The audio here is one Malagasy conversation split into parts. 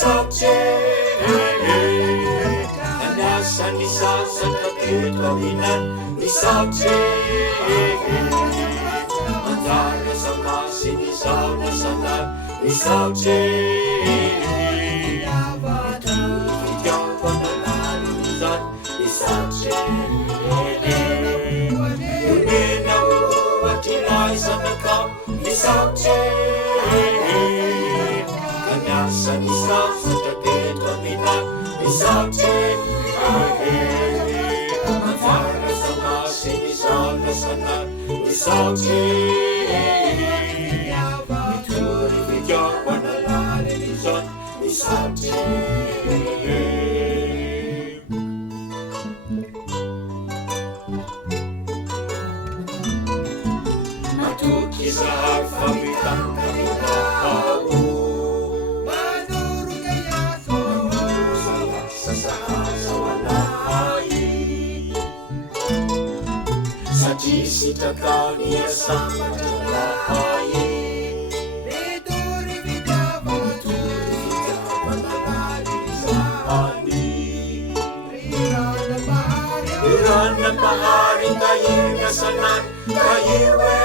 isaukje Anasan isasan kakitwawinan isaukje Antara sama sinisaw na sanat isaukje Ikaw panalalisan isaukje Dunin ang uwat ilay sa nakam isaukje Kanasan isaw sa kakitwawinan isaukje Antara sama sinisaw na sanat isaukje Ituri ikaw panalalisan isaukje Matuki sa alphabetang kalinakaw Manuro kaya sa walang Sa jisita ka niya sa malahay Rituri vidava Iran na paharing kayo nasanan kayiwe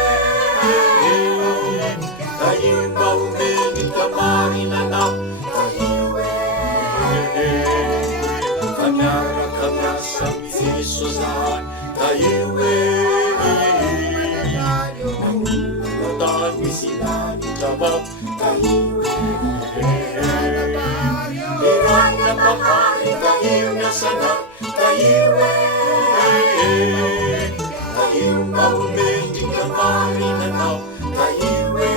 Kayo maumingin kamarin anak kayiwe Kanara kanya sa misisosan kayiwe Nangungutan misilani jabab kayiwe Iran na paharing kayo nasanan kayiwe Kayo maumingin kamarin anak kayiwe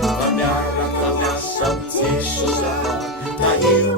Kanara kanya sa misisosan kayiwe